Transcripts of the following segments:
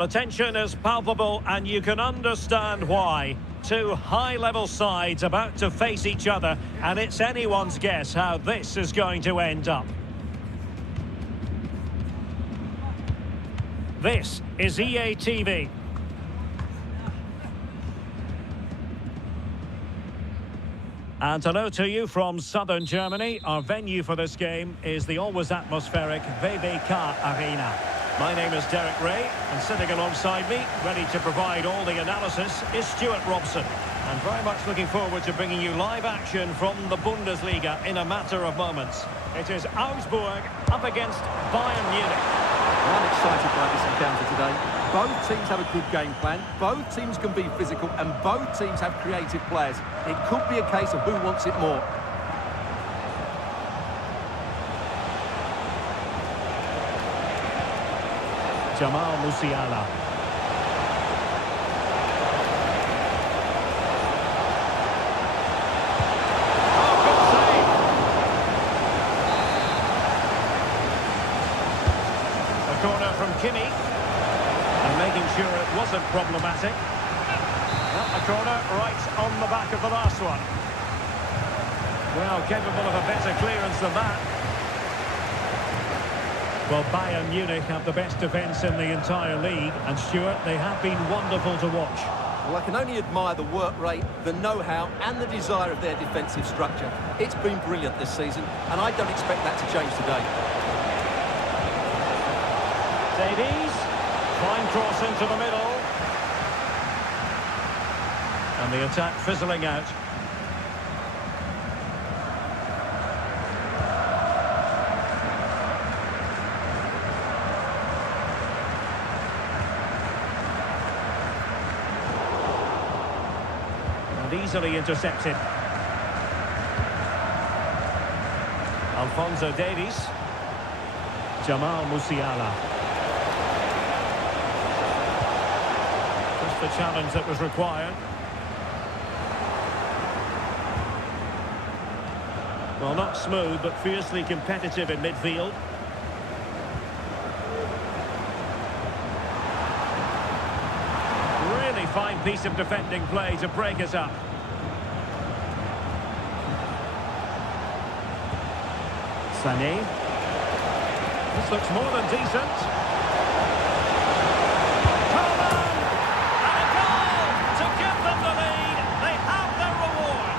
The tension is palpable and you can understand why. Two high-level sides about to face each other, and it's anyone's guess how this is going to end up. This is EA TV. And hello to you from southern Germany. Our venue for this game is the always atmospheric VBK Arena. My name is Derek Ray, and sitting alongside me, ready to provide all the analysis, is Stuart Robson. And very much looking forward to bringing you live action from the Bundesliga in a matter of moments. It is Augsburg up against Bayern Munich. Well, I'm excited by this encounter today. Both teams have a good game plan, both teams can be physical, and both teams have creative players. It could be a case of who wants it more. Jamal Musiala. Oh, good save. A corner from Kimmich. And making sure it wasn't problematic. Well, a corner right on the back of the last one. Well, capable of a better clearance than that. Well, Bayern Munich have the best defence in the entire league, and Stuart, they have been wonderful to watch. Well, I can only admire the work rate, the know-how and the desire of their defensive structure. It's been brilliant this season, and I don't expect that to change today. Davies, fine cross into the middle. And the attack fizzling out. Easily intercepted. Alphonso Davies. Jamal Musiala. Just the challenge that was required. Well, not smooth, but fiercely competitive in midfield. Really fine piece of defending play to break us up. Sané. This looks more than decent. Coleman! And a goal to give them the lead. They have their reward.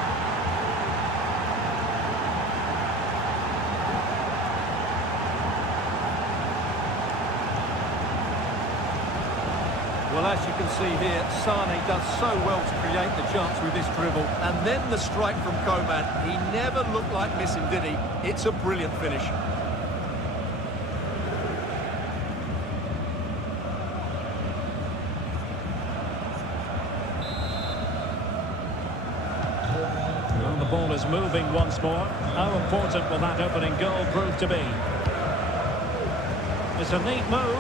Well, as you can see here, Sané does so well to create the chance with this dribble. And then the strike from Coleman. He never looked like missing, did he? It's a brilliant finish. Well, the ball is moving once more. How important will that opening goal prove to be? It's a neat move.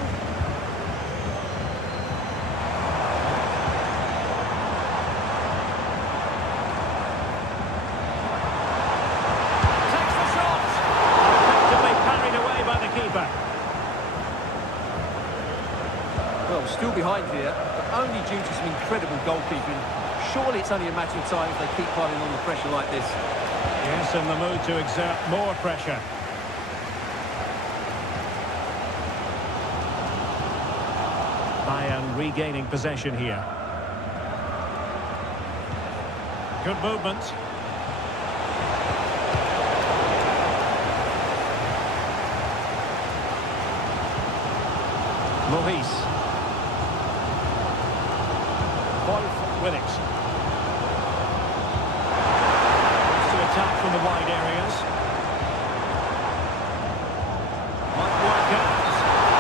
Well, still behind here, but only due to some incredible goalkeeping. Surely it's only a matter of time if they keep piling on the pressure like this. Yes, in the mood to exert more pressure. Bayern regaining possession here. Good movement. Maurice. With it. To attack from the wide areas. Might work out.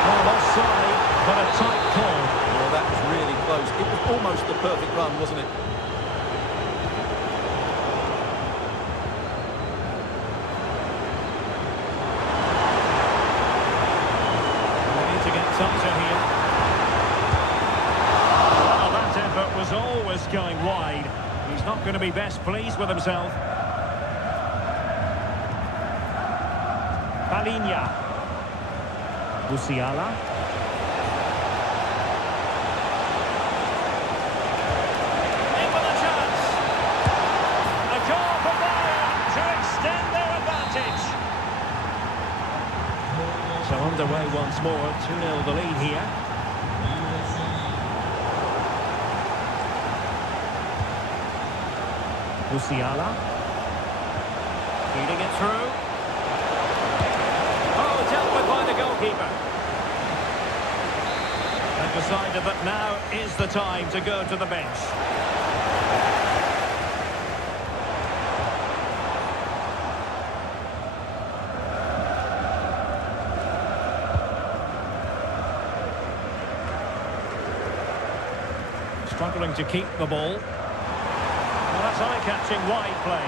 Well, offside, but a tight call. Well, that was really close. It was almost the perfect run, wasn't it? They need to get tighter here. Was always going wide. He's not going to be best pleased with himself. Palinha. Musiala. underway once more. 2-0 the lead here. Musiala. Feeding it through. Oh, dealt with by the goalkeeper. They've decided that now is the time to go to the bench. Struggling to keep the ball. Well, that's eye-catching wide play.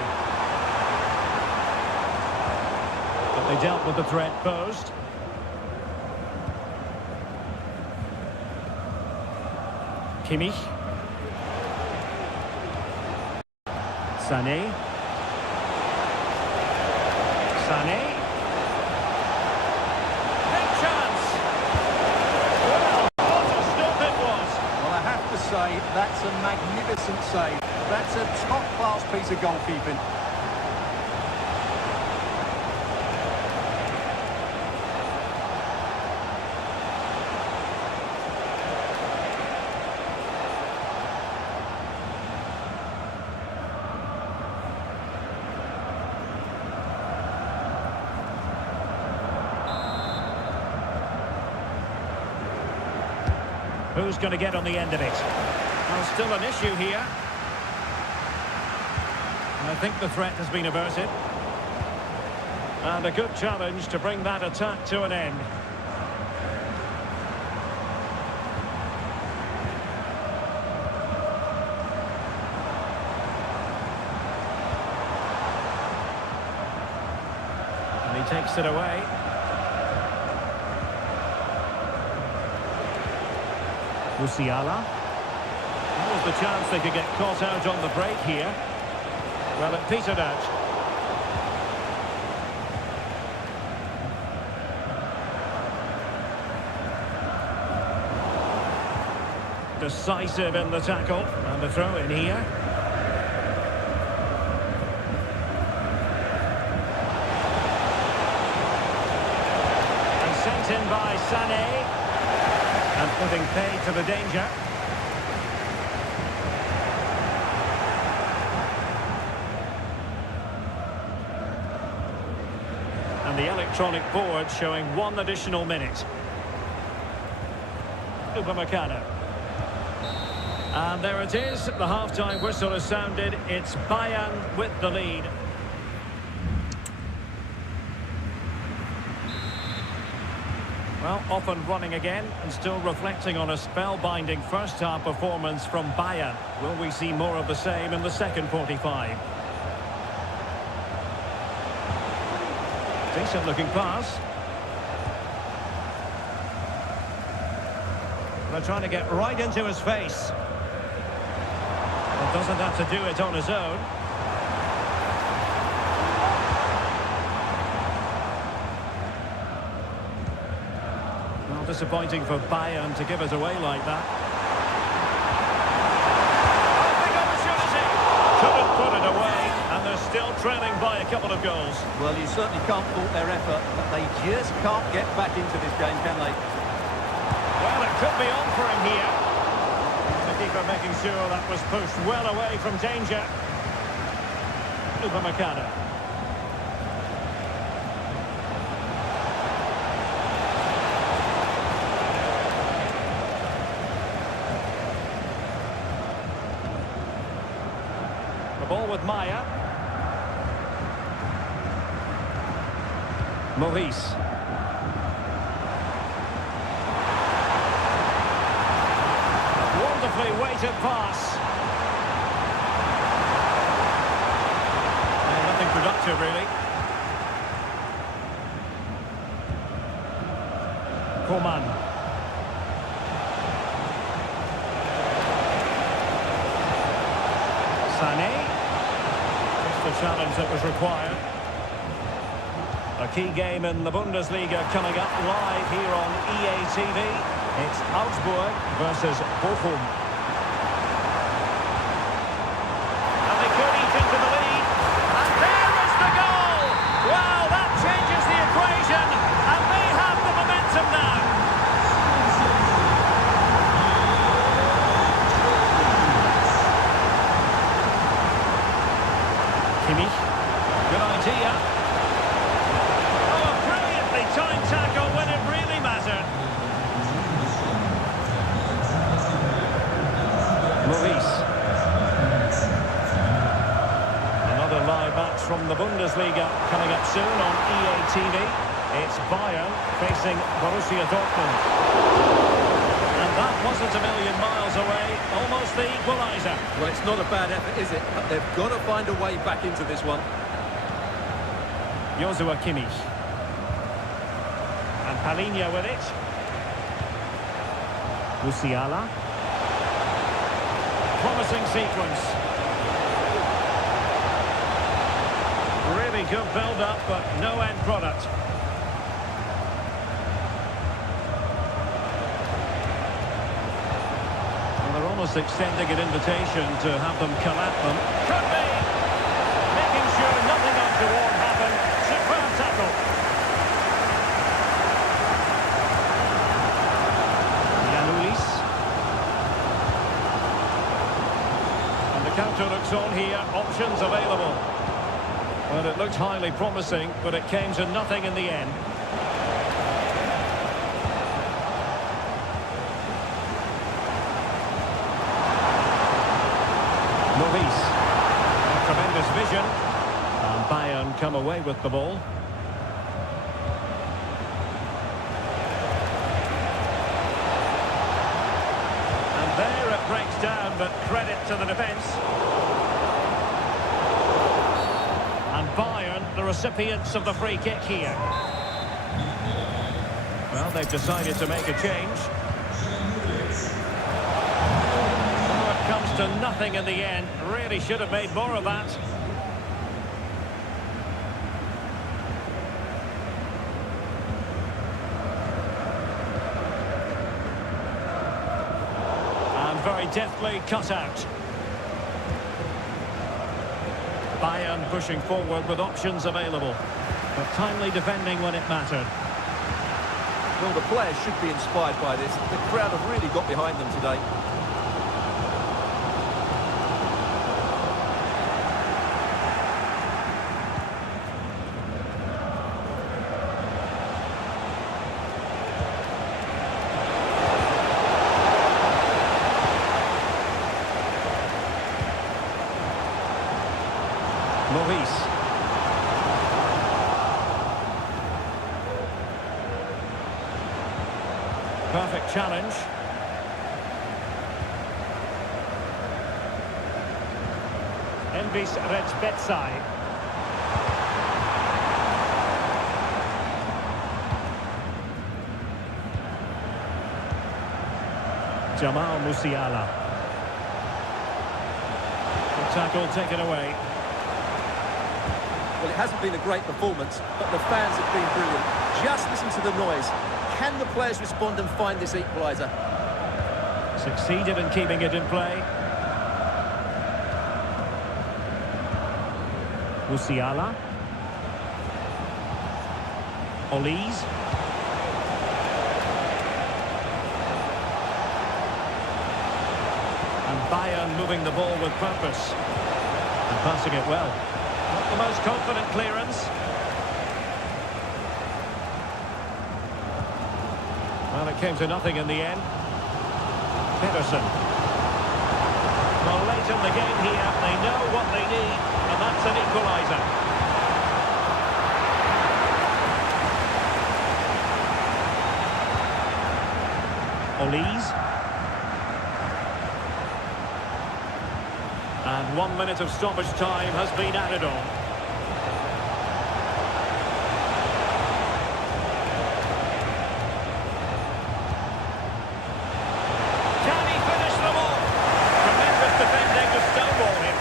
But they dealt with the threat posed. Kimmich. Sané. Sané. Big chance. Well, what a stop it was. Well, I have to say, that's a magnificent save. That's a top-class piece of goalkeeping. Who's going to get on the end of it? Well, still an issue here. I think the threat has been averted. And a good challenge to bring that attack to an end. And he takes it away. Musiala. That was the chance they could get caught out on the break here. Well, it petered out. Decisive in the tackle. And the throw in here. And sent in by Sané. And putting pay to the danger. And the electronic board showing 1 additional minute. Upamecano. And there it is. The half-time whistle has sounded. It's Bayern with the lead. Well, off and running again, and still reflecting on a spellbinding first-half performance from Bayern. Will we see more of the same in the second 45? Decent-looking pass. They're trying to get right into his face. But doesn't have to do it on his own. Disappointing for Bayern to give it away like that. Oh, big opportunity! Couldn't put it away, and they're still trailing by a couple of goals. Well, you certainly can't fault their effort, but they just can't get back into this game, can they? Well, it could be on for him here. The keeper making sure that was pushed well away from danger. Upamecano. The ball with Maya. Maurice. Wonderfully weighted pass. And nothing productive, really. Coman. Sané. The challenge that was required. A key game in the Bundesliga coming up live here on EA TV. It's Augsburg versus Bochum. And they could eat into the lead. And there is the goal! Well, that changes the equation. And they have the momentum. Kimmich. Good idea. Oh, a brilliantly timed tackle when it really mattered. Maurice. Another live match from the Bundesliga coming up soon on EA TV. It's Bayern facing Borussia Dortmund. And that wasn't a million miles away, almost the equaliser. Well, it's not a bad effort, is it? But they've got to find a way back into this one. Joshua Kimmich. And Palinha with it. Musiala. Promising sequence. Really good build-up, but no end product. Well, they're almost extending an invitation to have them come at them. Could be! Making sure nothing untoward happened. Superb tackle. Yanulis. And the counter looks on here. Options available. Well, it looked highly promising, but it came to nothing in the end. Maurice. Tremendous vision. And Bayern come away with the ball. And there it breaks down, but credit to the defence. And Bayern, the recipients of the free kick here. Well, they've decided to make a change. Oh, it comes to nothing in the end. Really should have made more of that. And very deftly cut out. Bayern pushing forward with options available, but timely defending when it mattered. Well, the players should be inspired by this. The crowd have really got behind them today. Maurice. Perfect challenge. Envis Rečbecaj. Jamal Musiala. The tackle taken away. Well, it hasn't been a great performance, but the fans have been brilliant. Just listen to the noise. Can the players respond and find this equaliser? Succeeded in keeping it in play. Musiala. Olise. And Bayern moving the ball with purpose. And passing it well. Not the most confident clearance. Well, it came to nothing in the end. Pedersen. Well, late in the game here, they know what they need, and that's an equaliser. Olise. And 1 minute of stoppage time has been added on. Can he finish them off? Tremendous defending to stonewall him.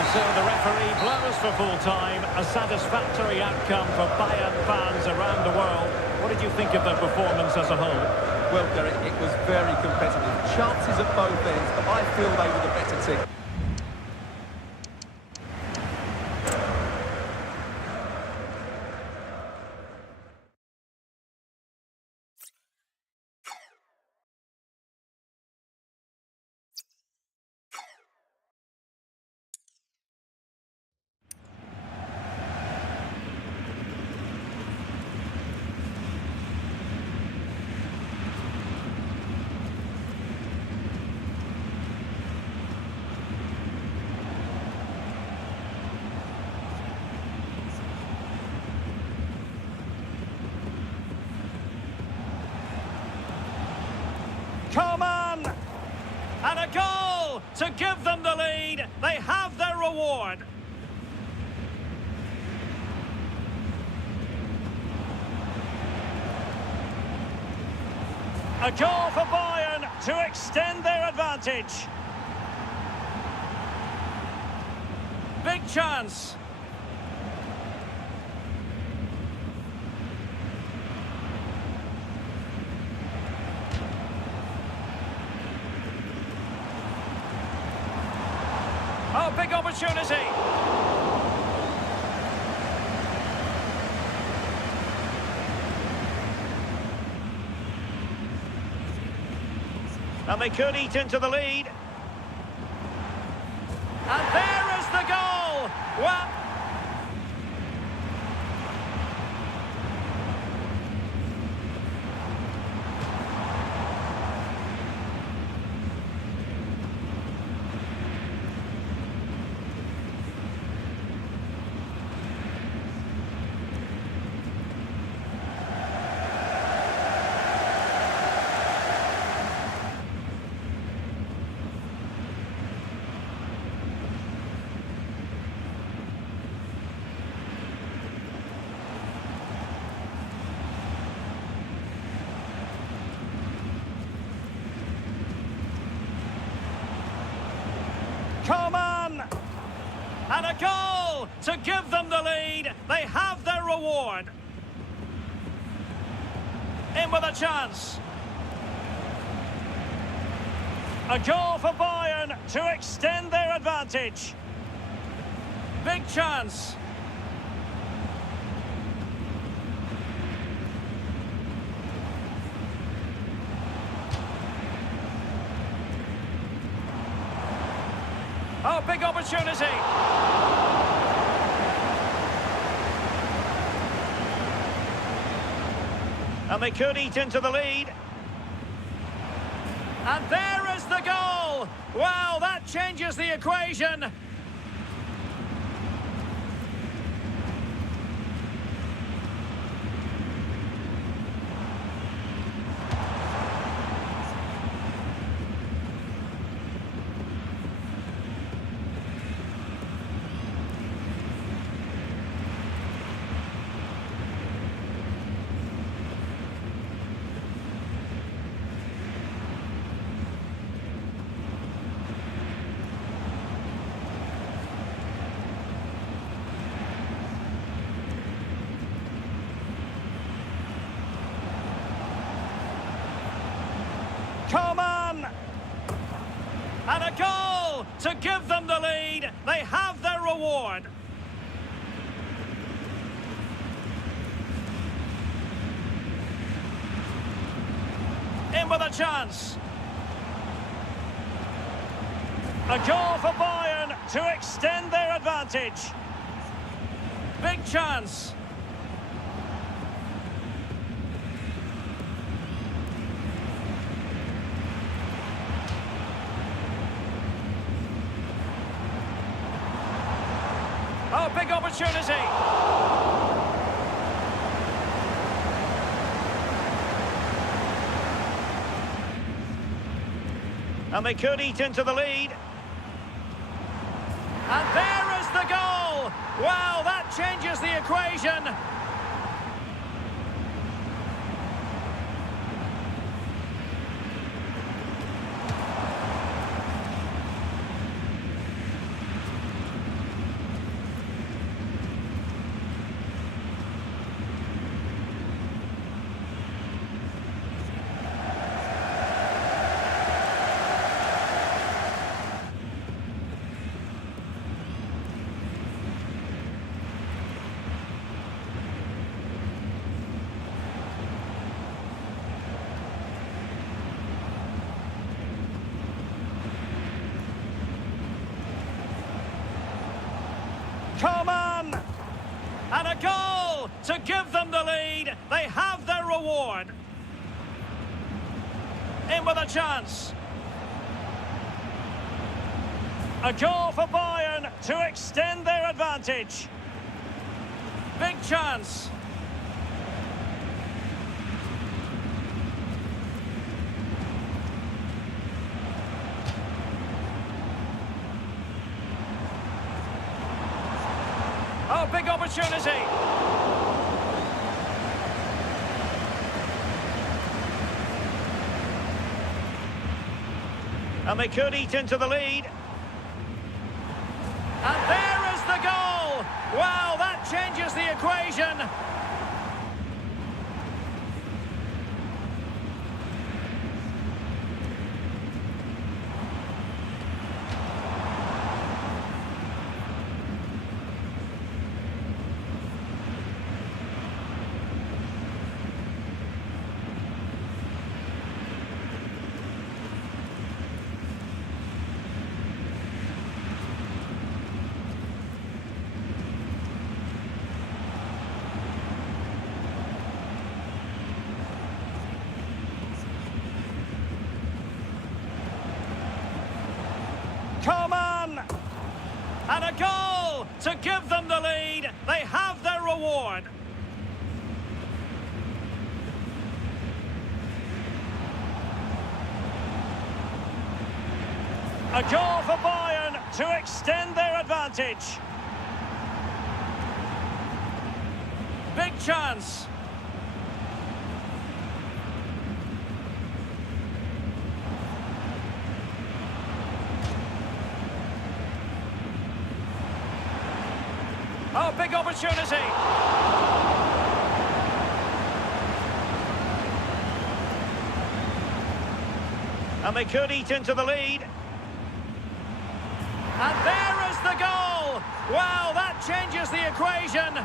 And so the referee blows for full time. A satisfactory outcome for Bayern fans around the world. What did you think of their performance as a whole? Well, Derek, it was very competitive. Chances at both ends, but I feel they were the better team. Coman! And a goal to give them the lead. They have their reward. A goal for Bayern to extend their advantage. Big chance. Oh, big opportunity. And they could eat into the lead. And there is the goal. Well, Coman! And a goal to give them the lead. They have their reward. In with a chance. A goal for Bayern to extend their advantage. Big chance. Oh, big opportunity. And they could eat into the lead. And there is the goal. Well, that changes the equation. Coman! And a goal to give them the lead. They have their reward. In with a chance. A goal for Bayern to extend their advantage. Big chance. Oh, big opportunity. And they could eat into the lead. And there is the goal. Well, that changes the equation. Coman! And a goal to give them the lead. They have their reward. In with a chance. A goal for Bayern to extend their advantage. Big chance. Oh, big opportunity. And they could eat into the lead. And there is the goal! Wow, that changes the equation. Come on! And a goal to give them the lead. They have their reward. A goal for Bayern to extend their advantage. Big chance. Oh, big opportunity. And they could eat into the lead. And there is the goal. Wow, that changes the equation.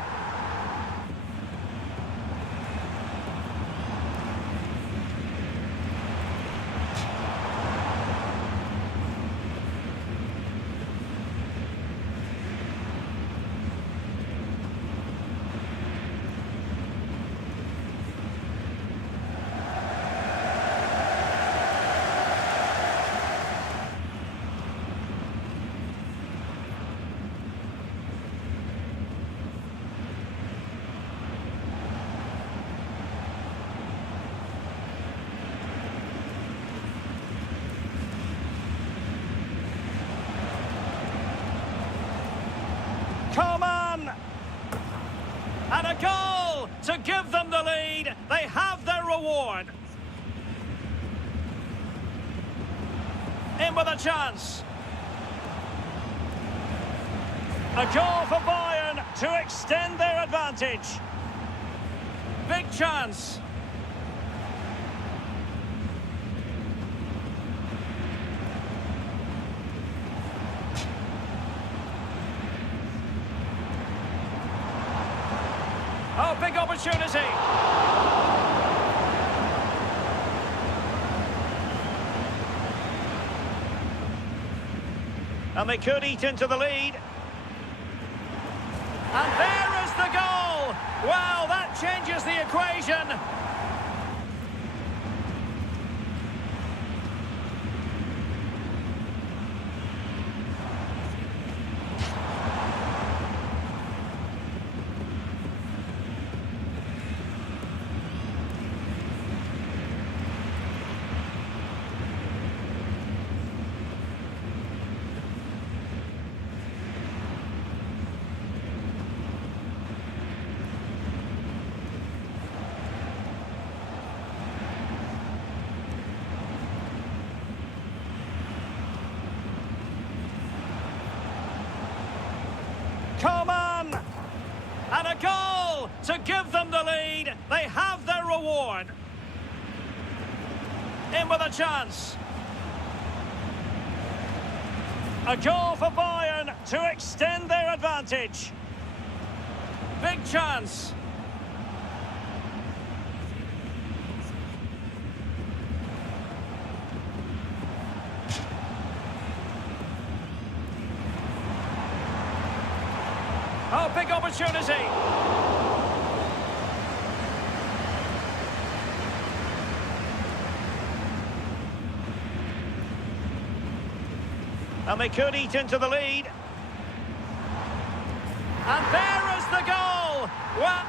Come on! And a goal to give them the lead. They have their reward. In with a chance. A goal for Bayern to extend their advantage. Big chance. Oh, big opportunity. And they could eat into the lead. And there is the goal. Wow, that changes the equation. Come on! And a goal to give them the lead. They have their reward. In with a chance. A goal for Bayern to extend their advantage. Big chance. Oh, big opportunity. And they could eat into the lead. And there is the goal. Well,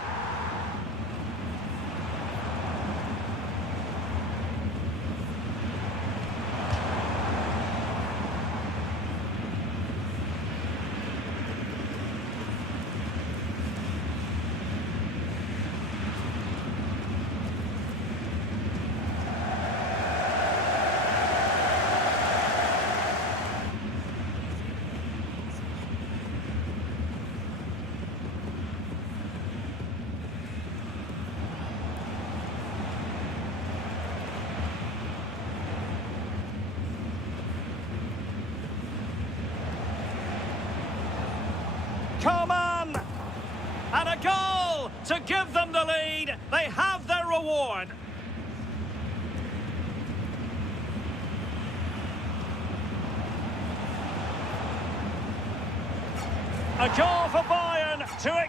Coman! And a goal to give them the lead. They have their reward. A goal for Bayern to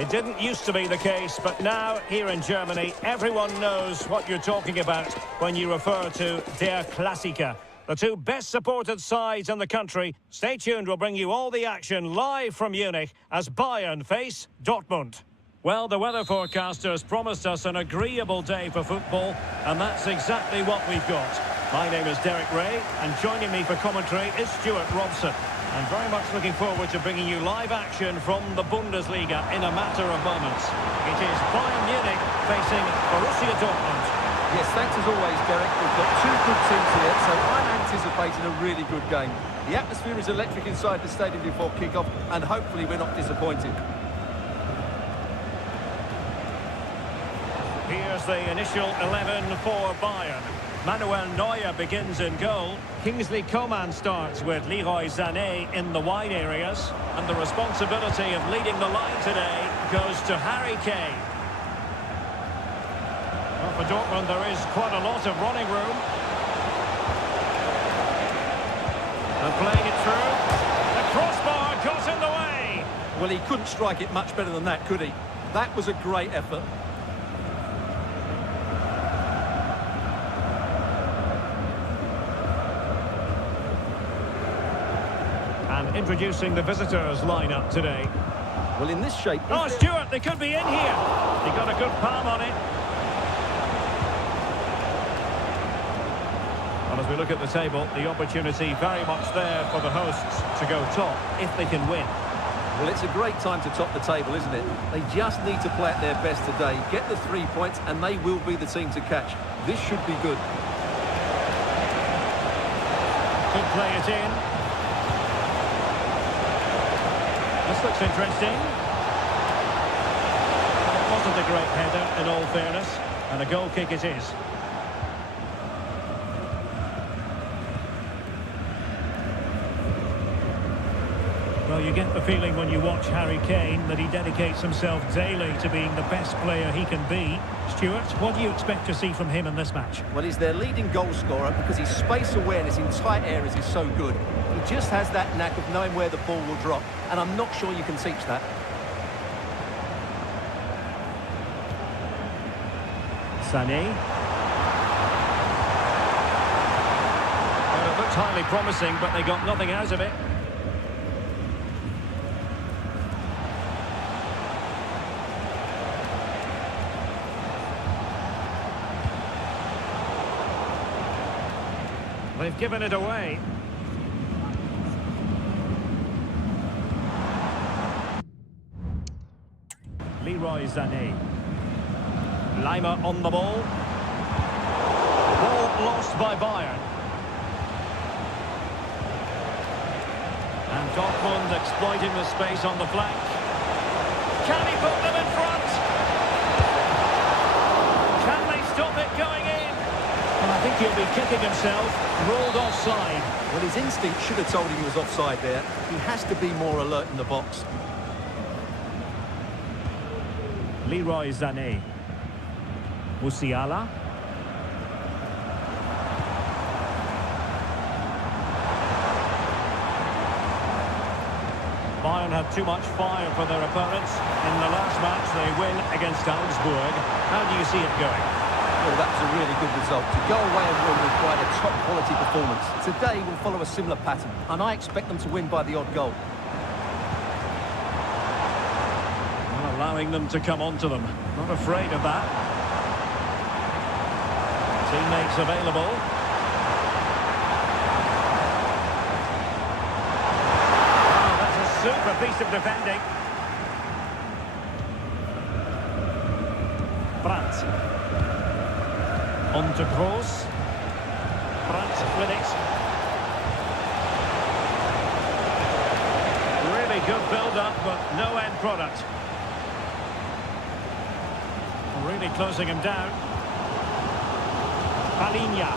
It didn't used to be the case, but now, here in Germany, everyone knows what you're talking about when you refer to Der Klassiker. The two best supported sides in the country. Stay tuned, we'll bring you all the action live from Munich as Bayern face Dortmund. Well, the weather forecasters promised us an agreeable day for football, and that's exactly what we've got. My name is Derek Ray, and joining me for commentary is Stuart Robson. I'm very much looking forward to bringing you live action from the Bundesliga in a matter of moments. It is Bayern Munich facing Borussia Dortmund. Yes, thanks as always, Derek. We've got two good teams here, so I'm anticipating a really good game. The atmosphere is electric inside the stadium before kick-off, and hopefully we're not disappointed. Here's the initial 11 for Bayern. Manuel Neuer begins in goal. Kingsley Coman starts with Leroy Sané in the wide areas. And the responsibility of leading the line today goes to Harry Kane. Well, for Dortmund, there is quite a lot of running room. And playing it through. The crossbar got in the way. Well, he couldn't strike it much better than that, could he? That was a great effort. And introducing the visitors lineup today. Well, in this shape... Oh, Stuart, they could be in here. He got a good palm on it. And as we look at the table, the opportunity very much there for the hosts to go top if they can win. Well, it's a great time to top the table, isn't it? They just need to play at their best today, get the 3 points, and they will be the team to catch. This should be good. Could play it in. This looks interesting. It wasn't a great header, in all fairness, and a goal kick it is. Well, you get the feeling when you watch Harry Kane that he dedicates himself daily to being the best player he can be. Stuart, what do you expect to see from him in this match? Well, he's their leading goal scorer because his space awareness in tight areas is so good. He just has that knack of knowing where the ball will drop, and I'm not sure you can teach that. Sané. Well, it looked highly promising, but they got nothing out of it. They've given it away. Leroy Sané. Lima on the ball. Ball lost by Bayern. And Dortmund exploiting the space on the flank. Can he put them in front? Can they stop it going in? Well, I think he'll be kicking himself. Rolled offside. Well, his instinct should have told him he was offside there. He has to be more alert in the box. Leroy Sané. Musiala. Bayern had too much fire for their opponents. In the last match, they win against Augsburg. How do you see it going? Well, that was a really good result. To go away and win required a top-quality performance. Today will follow a similar pattern, and I expect them to win by the odd goal. Well, allowing them to come onto them. Not afraid of that. Teammates available. Oh, that's a super piece of defending. Brandt. On to Kroos. Brandt with it. Really good build-up, but no end product. Really closing him down. Palinya.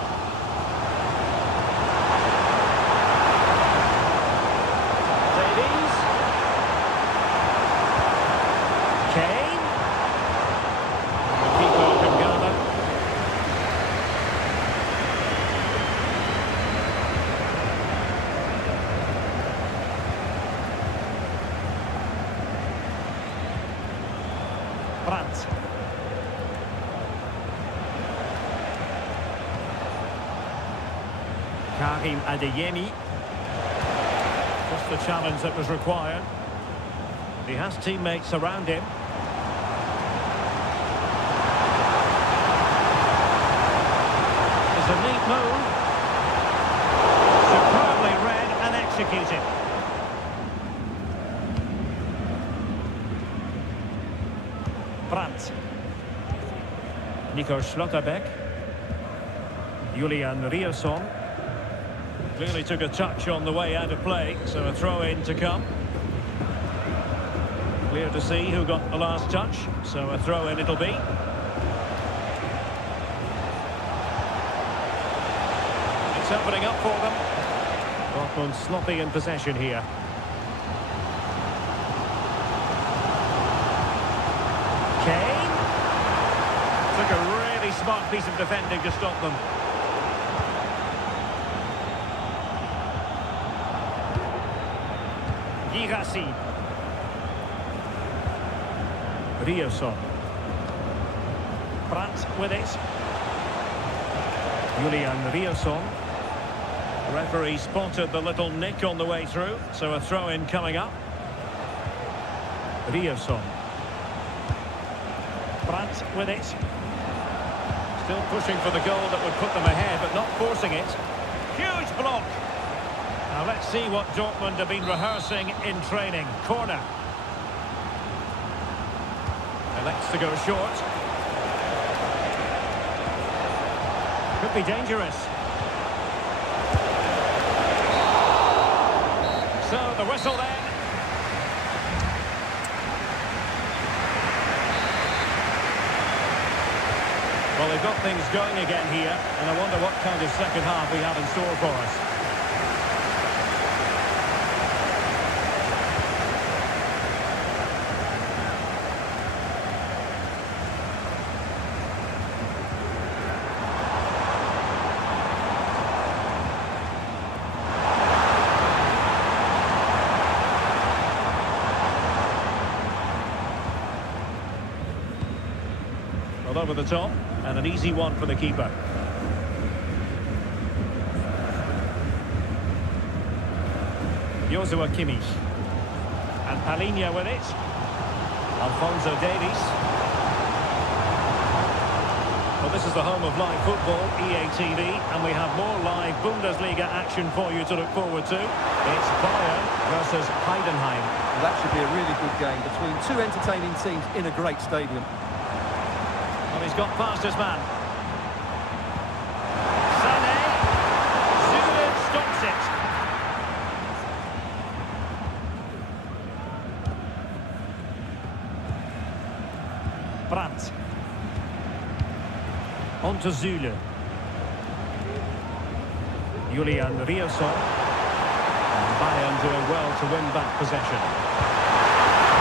Davies. Kane. The keeper can gather. Brandt. Karim Adeyemi. Just the challenge that was required. He has teammates around him. It's a neat move. Superbly read and executed. Brandt. Nico Schlotterbeck. Julian Rierson. Clearly took a touch on the way out of play, so a throw-in to come. Clear to see who got the last touch, so a throw-in it'll be. It's opening up for them. Dortmund sloppy in possession here. Kane. Took a really smart piece of defending to stop them. Girassi. Rierson. Brandt with it. Julian Rierson. Referee spotted the little nick on the way through, so a throw-in coming up. Rierson. Brandt with it. Still pushing for the goal that would put them ahead, but not forcing it. Huge block. Now let's see what Dortmund have been rehearsing in training. Corner. Elects to go short. Could be dangerous. So the whistle then. Well, they've got things going again here, and I wonder what kind of second half we have in store for us. Well, over the top, and an easy one for the keeper. Joshua Kimmich. And Palinya with it. Alphonso Davies. Well, this is the home of live football, EA TV, and we have more live Bundesliga action for you to look forward to. It's Bayern versus Heidenheim. Well, that should be a really good game between two entertaining teams in a great stadium. Well, he's got past his man. Sané. Zule stops it. Brandt. On to Zule. Julian Rielson. And Bayern doing well to win back possession.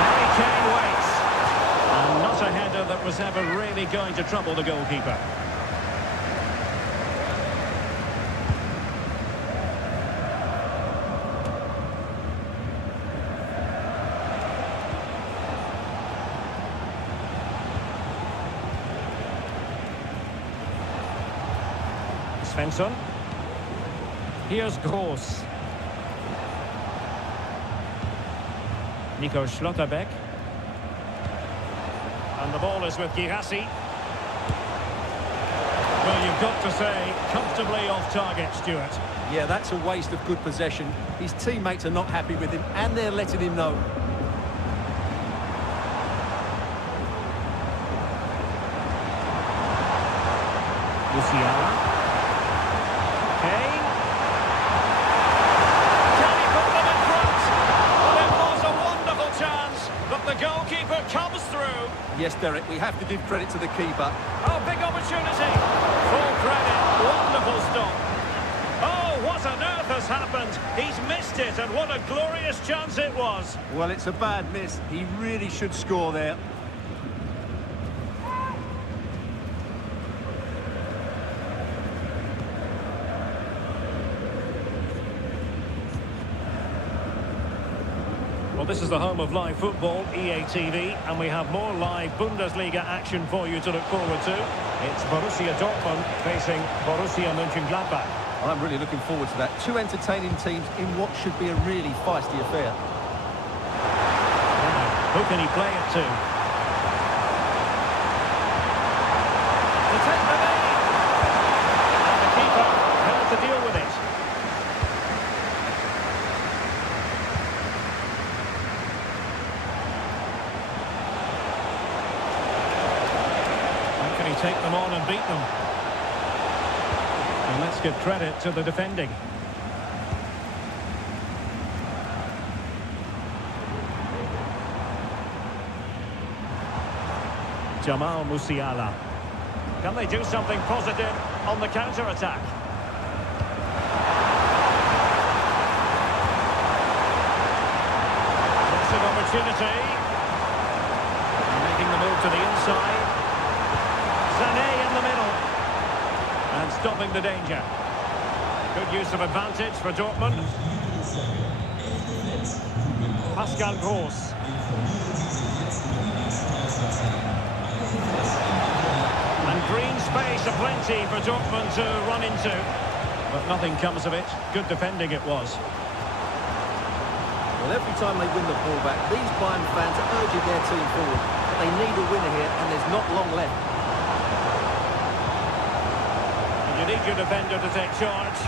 Harry Kane waits. And not a header that was ever really going to trouble the goalkeeper. Svensson. Here's Gross. Nico Schlotterbeck. And the ball is with Girassi. Well, you've got to say, comfortably off target, Stuart. Yeah, that's a waste of good possession. His teammates are not happy with him, and they're letting him know. Musiala. Kane. Can he put them in front? Well, it was a wonderful chance, but the goalkeeper comes through. Yes, Derek, we have to give credit to the keeper. Oh, big opportunity. Full credit. Wonderful stop. Oh, what on earth has happened? He's missed it, and what a glorious chance it was. Well, it's a bad miss. He really should score there. Well, this is the home of live football, EA TV, and we have more live Bundesliga action for you to look forward to. It's Borussia Dortmund facing Borussia Mönchengladbach. I'm really looking forward to that. Two entertaining teams in what should be a really feisty affair. Now, who can he play it to? To take the lead! And the keeper has to deal with it. Can he take them on and beat them? And let's give credit to the defending. Jamal Musiala. Can they do something positive on the counter-attack? It's an opportunity. Making the move to the inside. Sané in the middle. And stopping the danger. Good use of advantage for Dortmund. Pascal Gross. And green space aplenty for Dortmund to run into. But nothing comes of it. Good defending it was. Well, every time they win the ball back, these Bayern fans are urging their team forward. But they need a winner here, and there's not long left. You need your defender to take charge.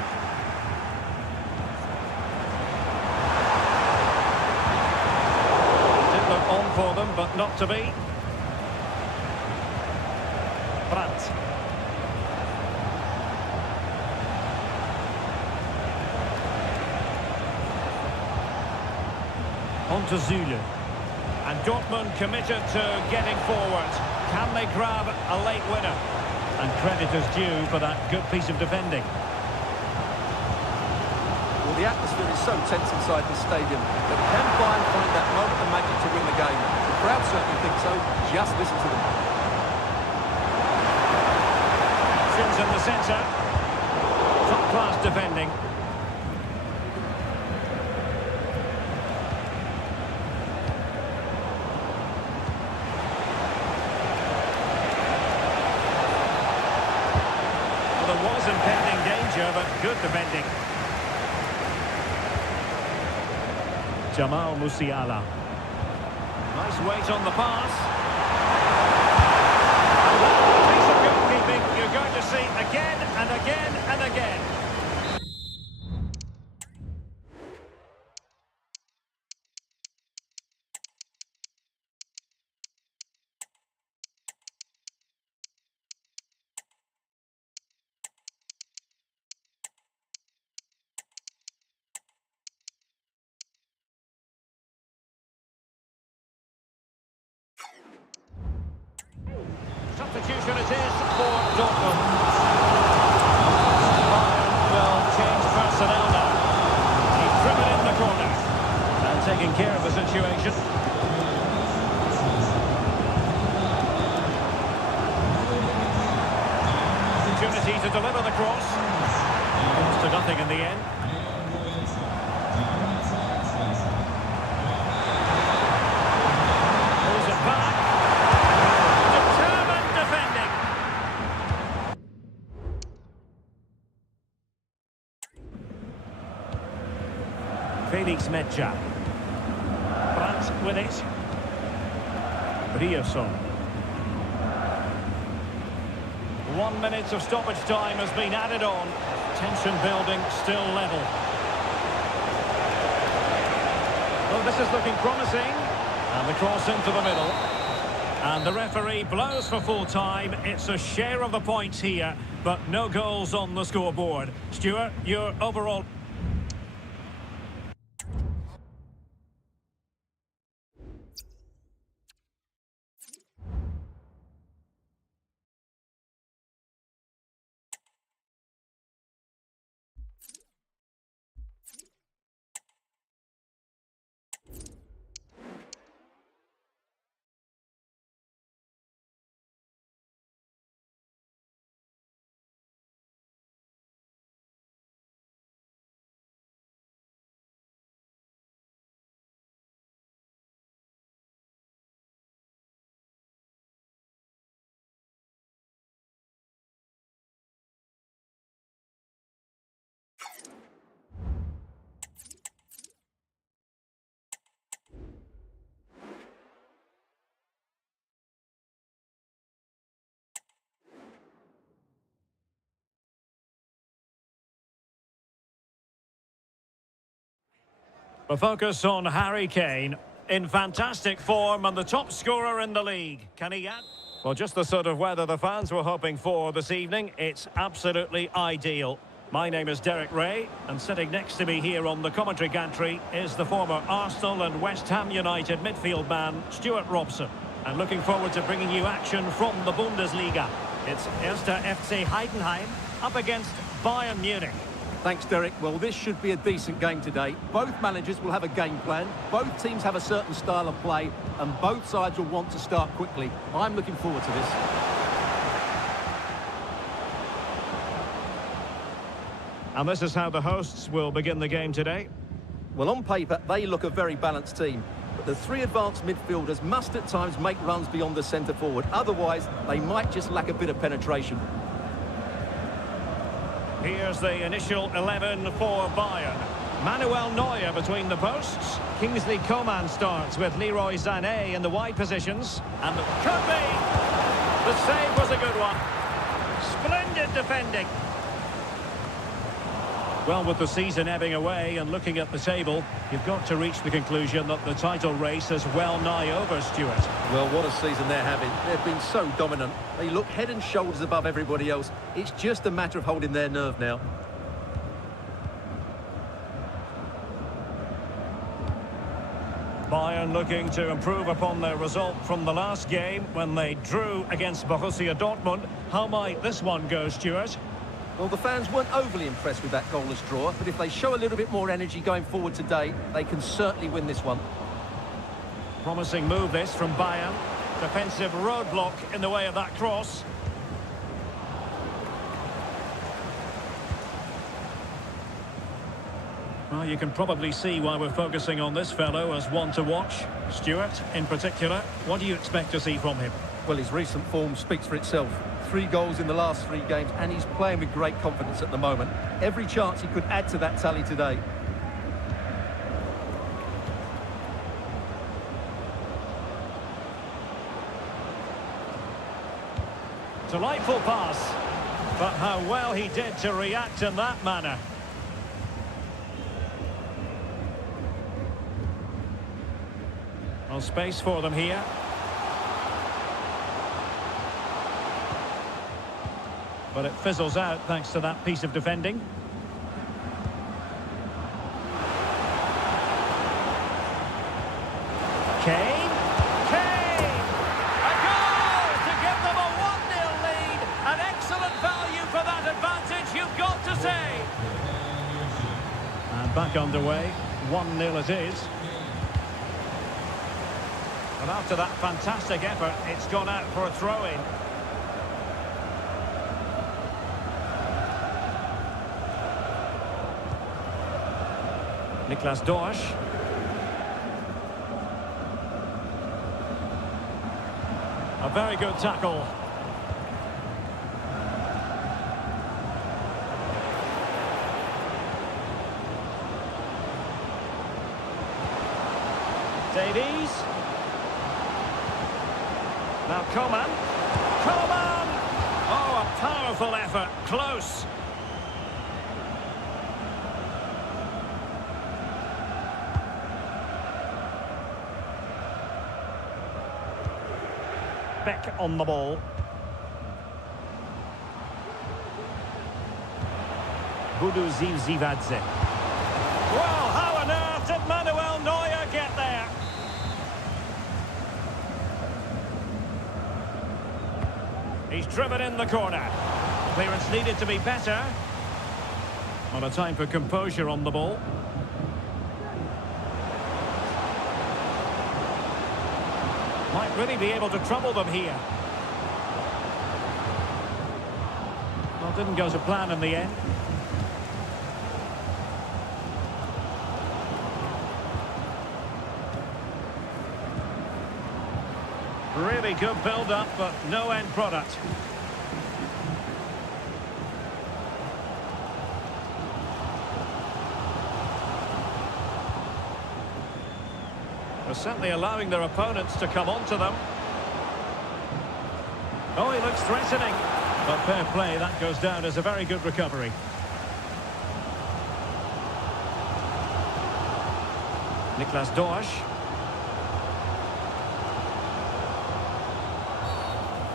Did look on for them, but not to be. Brandt. On to Zule. And Dortmund committed to getting forward. Can they grab a late winner? And credit is due for that good piece of defending. Well, the atmosphere is so tense inside this stadium, but can Bayern find that moment of magic to win the game? The crowd certainly think so. Just listen to them. Sims in the centre. Top-class defending. There was impending danger, but good defending. Jamal Musiala. Nice weight on the pass. And that piece of goalkeeping you're going to see again and again and again. Dortmund. Bayern will change personnel now. He's driven in the corner and taking care of the situation. Opportunity to deliver the cross. Comes to nothing in the end. Pulls it back. Determined defending. Felix Medja. Brandt with it. Rierson. 1 minute of stoppage time has been added on. Tension building, still level. Well, this is looking promising. And the cross into the middle. And the referee blows for full time. It's a share of the points here, but no goals on the scoreboard. Stuart, your overall... The focus on Harry Kane, in fantastic form and the top scorer in the league. Can he add? Well, just the sort of weather the fans were hoping for this evening. It's absolutely ideal. My name is Derek Ray, and sitting next to me here on the commentary gantry is the former Arsenal and West Ham United midfield man, Stuart Robson. And looking forward to bringing you action from the Bundesliga. It's Erster FC Heidenheim up against Bayern Munich. Thanks, Derek. Well, this should be a decent game today. Both managers will have a game plan. Both teams have a certain style of play, and both sides will want to start quickly. I'm looking forward to this. And this is how the hosts will begin the game today. Well, on paper, they look a very balanced team. But the three advanced midfielders must at times make runs beyond the centre forward. Otherwise, they might just lack a bit of penetration. Here's the initial 11 for Bayern. Manuel Neuer between the posts. Kingsley Coman starts with Leroy Sané in the wide positions. And it could be! The save was a good one. Splendid defending. Well, with the season ebbing away and looking at the table, you've got to reach the conclusion that the title race is well nigh over, Stuart. Well, what a season they're having. They've been so dominant. They look head and shoulders above everybody else. It's just a matter of holding their nerve now. Bayern looking to improve upon their result from the last game when they drew against Borussia Dortmund. How might this one go, Stuart? Well, the fans weren't overly impressed with that goalless draw, but if they show a little bit more energy going forward today, they can certainly win this one. Promising move this from Bayern. Defensive roadblock in the way of that cross. Well, you can probably see why we're focusing on this fellow as one to watch. Stuart, in particular, what do you expect to see from him? Well, his recent form speaks for itself. 3 goals in the last 3 games, and he's playing with great confidence at the moment. Every chance he could add to that tally today. Delightful pass, but how well he did to react in that manner. Well, space for them here. But it fizzles out thanks to that piece of defending. Kane. Kane! A goal to give them a 1-0 lead. An excellent Back underway. 1-0 it is. And after that fantastic effort, it's gone out for a throw-in. Niklas Dorsch. A very good tackle. Davies. Now Coman. Coman! Oh, a powerful effort. Close. Beck on the ball. Budu Zivadze. Well, how on earth did Manuel Neuer get there? He's driven in the corner. Clearance needed to be better. On a time for composure on the ball. Might really be able to trouble them here. Well, didn't go to plan in the end. Really good build-up, but no end product. They're certainly allowing their opponents to come onto them. Oh, he looks threatening. But fair play, that goes down as a very good recovery. Niklas Dorsch.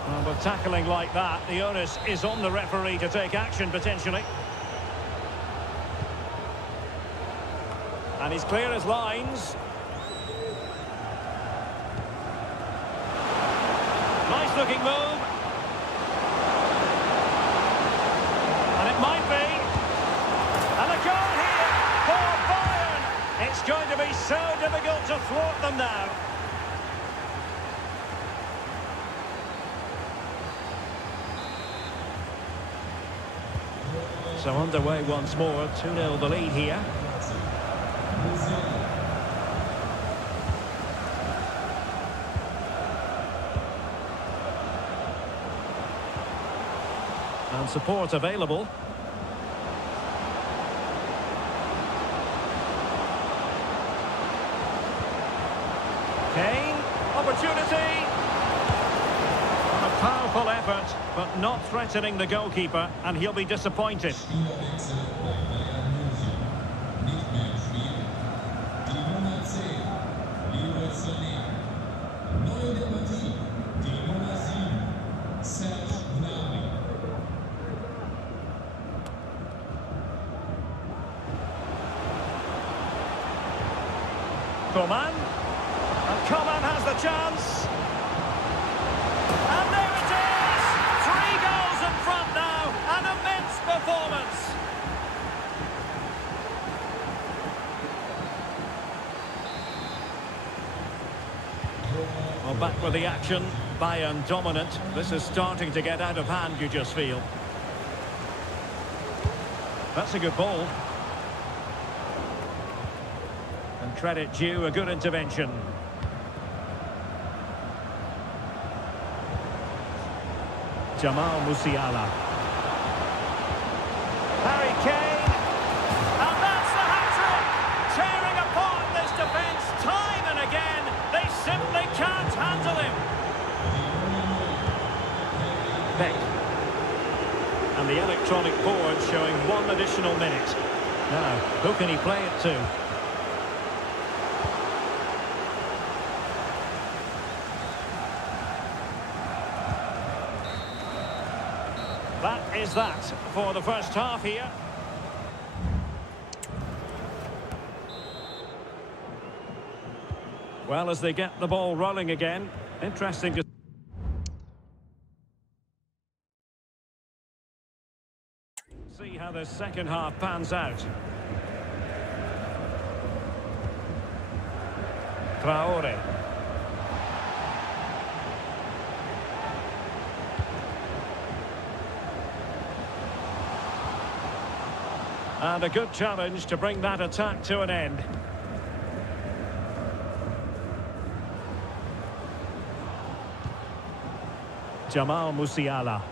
Well, but tackling like that, the onus is on the referee to take action, potentially. And he's clear as lines. Nice looking move. And it might be. And a goal here for Bayern. It's going to be so difficult to thwart them now. So underway once more, 2-0 the lead here. And support available. Kane, opportunity. A powerful effort, but not threatening the goalkeeper, and he'll be disappointed. Coman. And Coman has the chance. And there it is! 3 goals in front now. An immense performance. Well, back with the action. Bayern dominant. This is starting to get out of hand, you just feel. That's a good ball. And credit due, a good intervention. Jamal Musiala. Harry Kane. And that's the hat-trick! Tearing apart this defence time and again. They simply can't handle him. Beck. And the electronic board showing 1 additional minute. Now, who can he play it to? That is that for the first half here. Well, as they get the ball rolling again, interesting to see how the second half pans out. Traore. And a good challenge to bring that attack to an end. Jamal Musiala.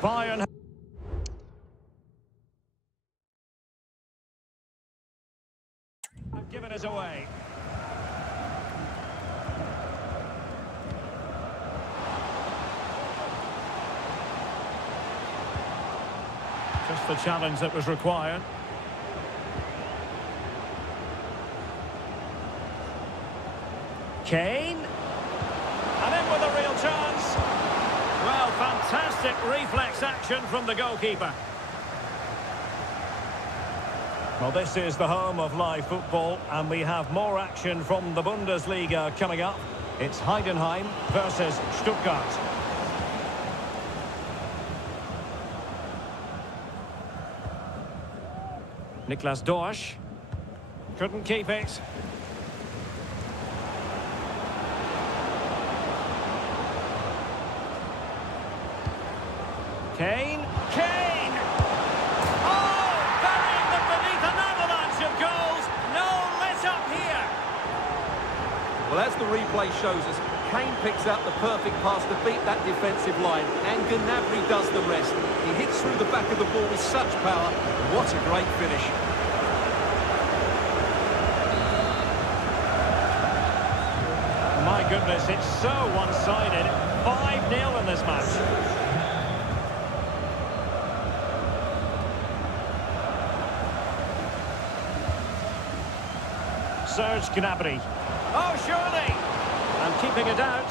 Bayern have given us away. Just the challenge that was required. Kane. And in with a real chance. Well, fantastic reflex action from the goalkeeper. Well, this is the home of live football, and we have more action from the Bundesliga coming up. It's Heidenheim versus Stuttgart. Niklas Dorsch couldn't keep it. Kane. Oh, burying them beneath an avalanche of goals. No let up here. Well, as the replay shows us, Kane picks out the perfect pass to beat that defensive line, and Gnabry does the rest. He hits through the back of the ball with such power. What a great finish. My goodness, it's so one-sided. 5-0 in this match. Serge Gnabry. Oh, surely! And keeping it out.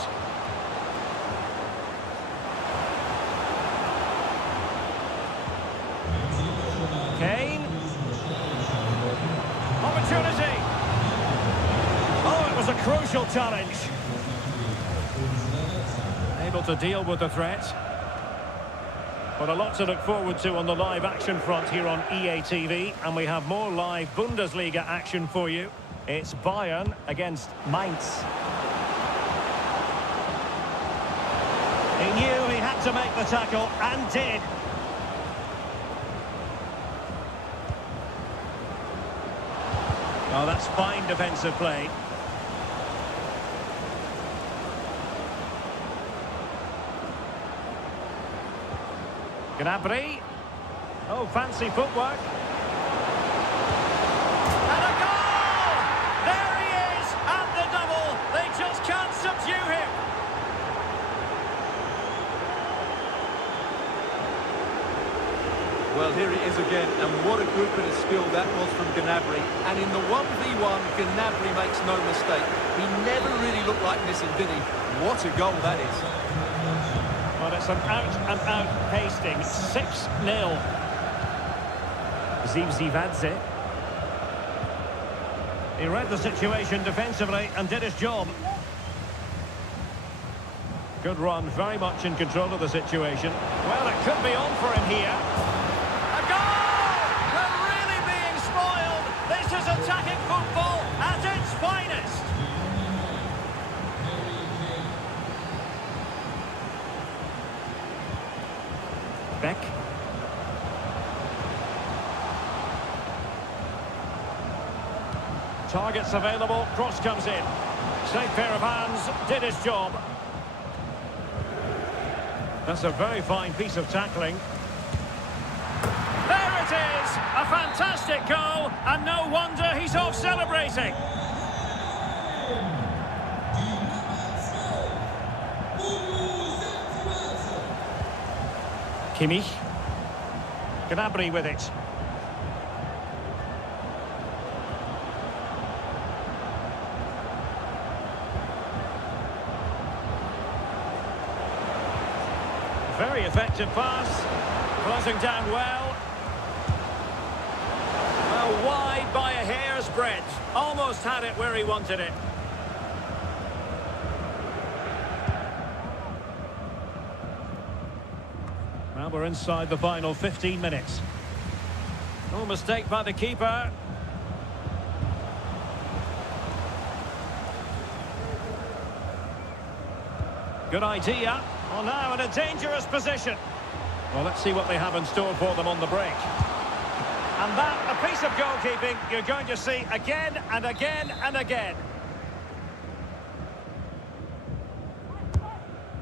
Kane. Opportunity. Oh, it was a crucial challenge. Able to deal with the threat. But a lot to look forward to on the live action front here on EA TV. And we have more live Bundesliga action for you. It's Bayern against Mainz. He knew he had to make the tackle, and did. Oh, that's fine defensive play. Gnabry. Oh, fancy footwork. And a goal! There he is, at the double. They just can't subdue him. Well, here it is again, and what a good bit of skill that was from Gnabry. And in the 1v1, Gnabry makes no mistake. He never really looked like missing, did he? What a goal that is. Well, it's an out-and-out pasting. 6-0. Zivzivadze. He read the situation defensively and did his job. Good run, very much in control of the situation. Well, it could be on for him here. A goal! We're really being spoiled. This is attacking football at its finest. Beck. Targets available, cross comes in. Safe pair of hands, did his job. That's a very fine piece of tackling. There it is! A fantastic goal, and no wonder he's off celebrating. Kimmich. Gnabry with it. Very effective pass. Closing down well. Well, wide by a hair's breadth. Almost had it where he wanted it. Well, we're inside the final 15 minutes. No mistake by the keeper. Good idea. Well, now in a dangerous position. Well, let's see what they have in store for them on the break. And that, a piece of goalkeeping you're going to see again and again and again.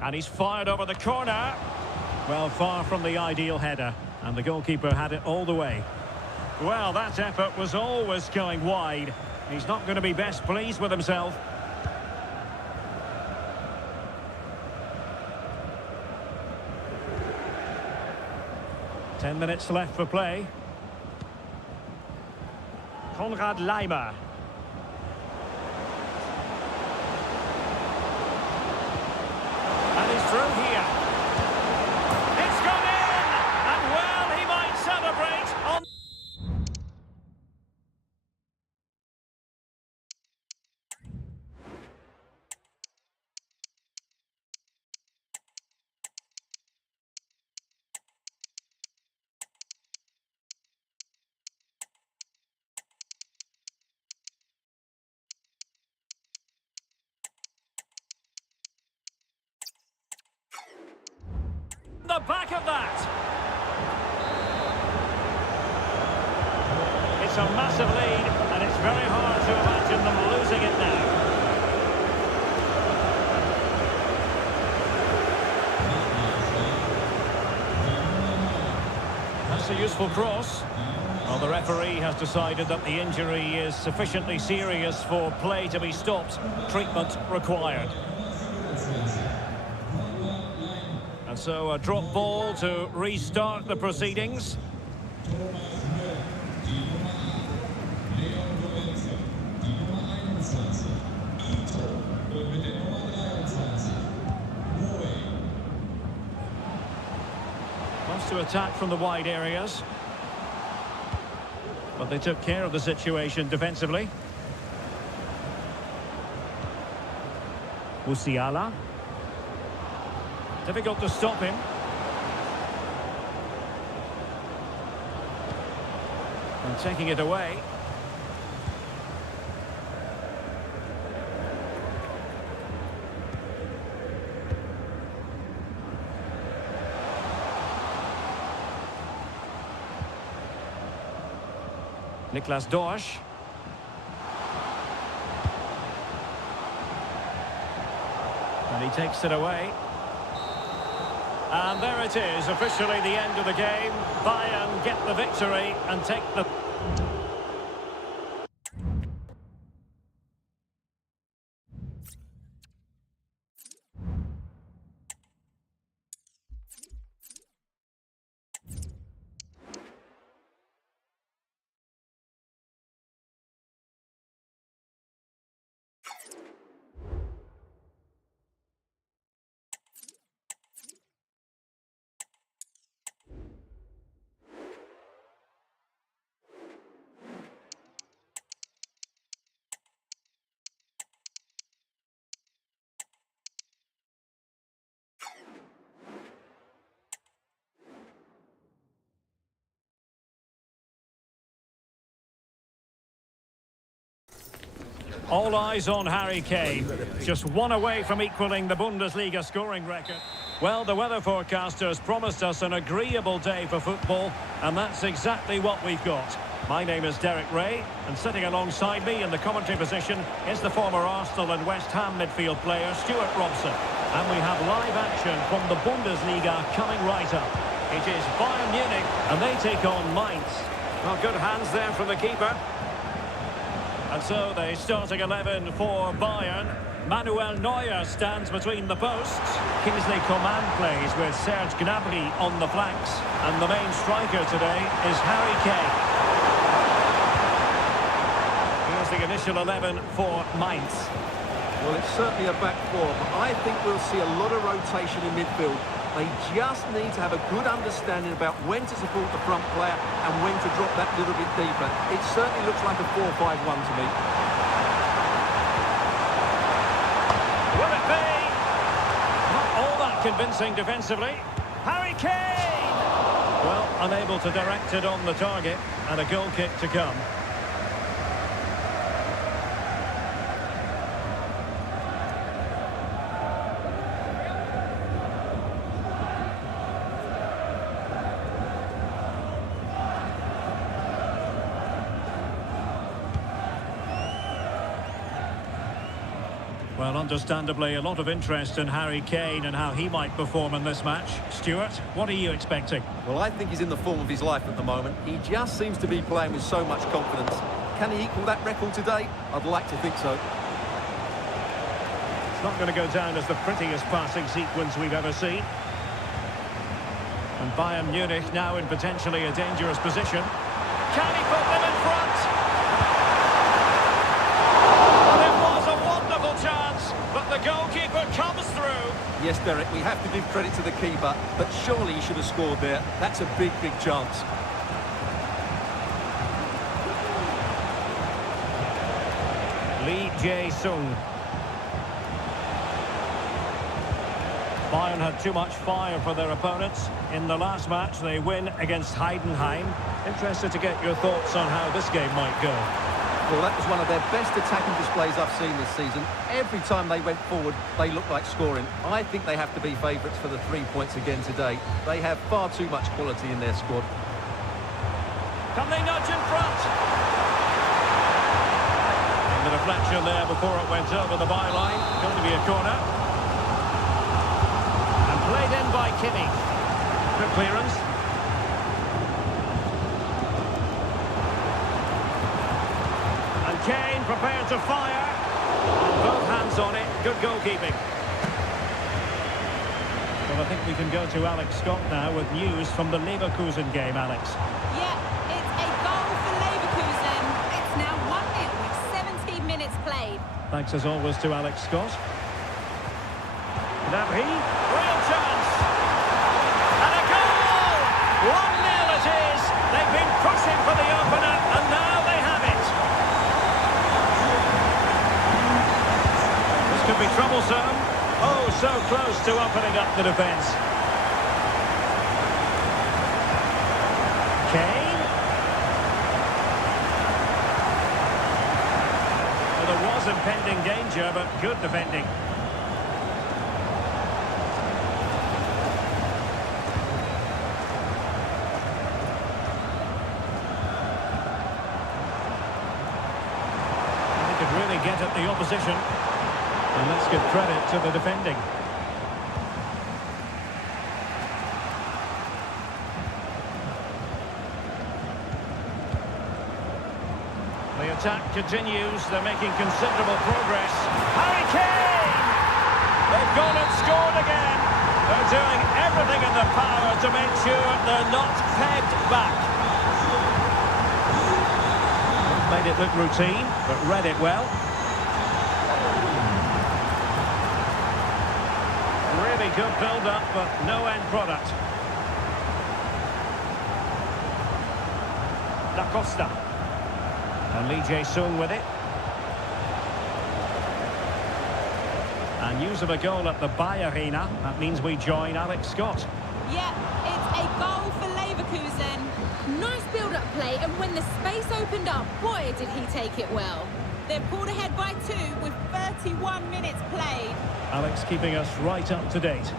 And he's fired over the corner. Well, far from the ideal header. And the goalkeeper had it all the way. Well, that effort was always going wide. He's not going to be best pleased with himself. Ten minutes left for play. Konrad Laimer. And he's through here. It's gone in! And well, he might celebrate on... the back of that. It's a massive lead, and it's very hard to imagine them losing it now. That's a useful cross. Well, the referee has decided that the injury is sufficiently serious for play to be stopped. Treatment required. And so a drop ball to restart the proceedings. Wants to attack from the wide areas. But they took care of the situation defensively. Musiala. Difficult to stop him. And taking it away. Niklas Dorsch. And he takes it away. And there it is, officially the end of the game. Bayern get the victory and take the... All eyes on Harry Kane. Just one away from equalling the Bundesliga scoring record. Well, the weather forecasters promised us an agreeable day for football, and that's exactly what we've got. My name is Derek Ray, and sitting alongside me in the commentary position is the former Arsenal and West Ham midfield player, Stuart Robson. And we have live action from the Bundesliga coming right up. It is Bayern Munich, and they take on Mainz. Well, good hands there from the keeper. And so the starting 11 for Bayern. Manuel Neuer stands between the posts. Kingsley Coman plays with Serge Gnabry on the flanks. And the main striker today is Harry Kane. Here's the initial 11 for Mainz. Well, it's certainly a back four, but I think we'll see a lot of rotation in midfield. They just need to have a good understanding about when to support the front player and when to drop that little bit deeper. It certainly looks like a 4-5-1 to me. Will it be? Not all that convincing defensively. Harry Kane! Well, unable to direct it on the target, and a goal kick to come. Well, understandably, a lot of interest in Harry Kane and how he might perform in this match. Stuart, what are you expecting? Well, I think he's in the form of his life at the moment. He just seems to be playing with so much confidence. Can he equal that record today? I'd like to think so. It's not going to go down as the prettiest passing sequence we've ever seen. And Bayern Munich now in potentially a dangerous position. Can he put them in front? Well, it was a wonderful chance, but the goalkeeper comes through. Yes, Derek, we have to give credit to the keeper, but surely he should have scored there. That's a big, big chance. Lee Jae-sung. Bayern had too much fire for their opponents. In the last match, they win against Heidenheim. Interested to get your thoughts on how this game might go. Well, that was one of their best attacking displays I've seen this season. Every time they went forward, they looked like scoring. I think they have to be favourites for the 3 points again today. They have far too much quality in their squad. Can they nudge in front? And the deflection there before it went over the byline. Going to be a corner. Played in by Kimmich. Good clearance. And Kane prepared to fire. And both hands on it. Good goalkeeping. Well, I think we can go to Alex Scott now with news from the Leverkusen game, Alex. Yeah, it's a goal for Leverkusen. It's now 1-0 with 17 minutes played. Thanks as always to Alex Scott. Gnabry, real chance, and a goal! 1-0 it is. They've been pushing for the opener, and now they have it. This could be troublesome. Oh, so close to opening up the defence. Kane. Well, there was impending danger, but good defending. Really get at the opposition, and let's give credit to the defending. The attack continues. They're making considerable progress. Harry Kane! They've gone and scored again. They're doing everything in their power to make sure they're not pegged back. Made it look routine, but read it well. Really good build-up, but no end product. Da Costa. And Lee Jae-sung with it. And news of a goal at the Bayern Arena. That means we join Alex Scott. Yeah, it's a goal for Leverkusen. Nice build-up play, and when the space opened up, boy, did he take it well. They're pulled ahead by 2 with 31 minutes played. Alex keeping us right up to date.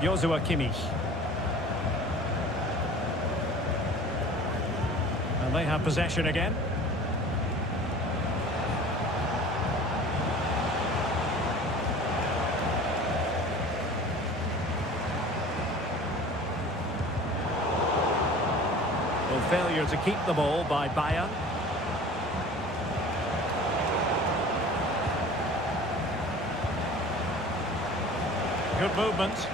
Joshua Kimmich. And they have possession again. Failure to keep the ball by Bayern. Good movement.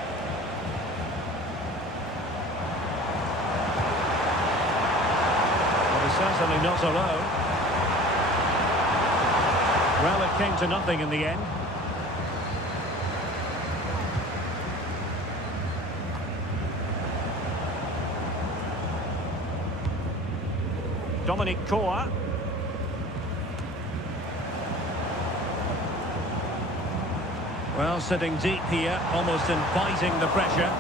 Well, he's certainly not alone. Well, it came to nothing in the end. Dominic Koa. Well, sitting deep here, almost inviting the pressure.